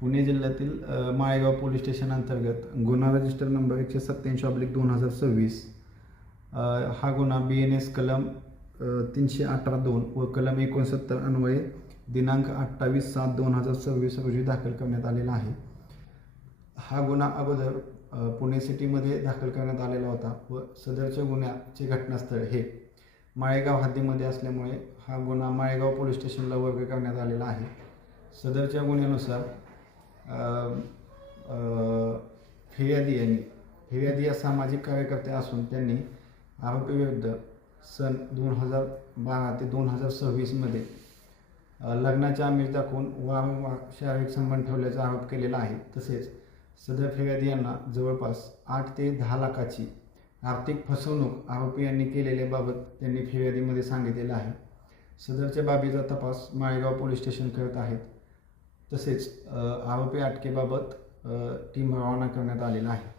पुणे जिल्ह्यातील Malegaon police station अंतर्गत गुन्हा रजिस्टर नंबर 187/2026 हा गुन्हा BNS कलम 318(2) व कलम 69 अन्वये दिनांक 28/7/2026 रोजी दाखल करण्यात आलेला आहे. हा गुन्हा अगोदर पुणे सिटीमध्ये दाखल करण्यात आलेला होता व सदरच्या गुन्ह्याचे घटनास्थळ हे माळेगाव हद्दीमध्ये असल्यामुळे हा गुन्हा माळेगाव पोलीस स्टेशनला वर्ग करण्यात आलेला आहे. सदरच्या गुन्ह्यानुसार फिर्यादी या सामाजिक कार्यकर्ते असून त्यांनी आरोपीविरुद्ध सन 2012 ते 2026मध्ये लग्नाच्या आमिष दाखवून वारंवार शारीरिक संबंध ठेवल्याचा आरोप केलेला आहे. तसेच सदर फिर्यादी यांना जवळपास 8 ते 10 लाखाची आर्थिक फसवणूक आरोपी यांनी केलेल्याबाबत त्यांनी फिर्यादीमध्ये सांगितलेलं आहे. सदरच्या बाबीचा तपास माळेगाव पोलीस स्टेशन करत आहेत. तसेच आरोपी अटकेबाबत टीम रवाना करण्यात आलेला आहे.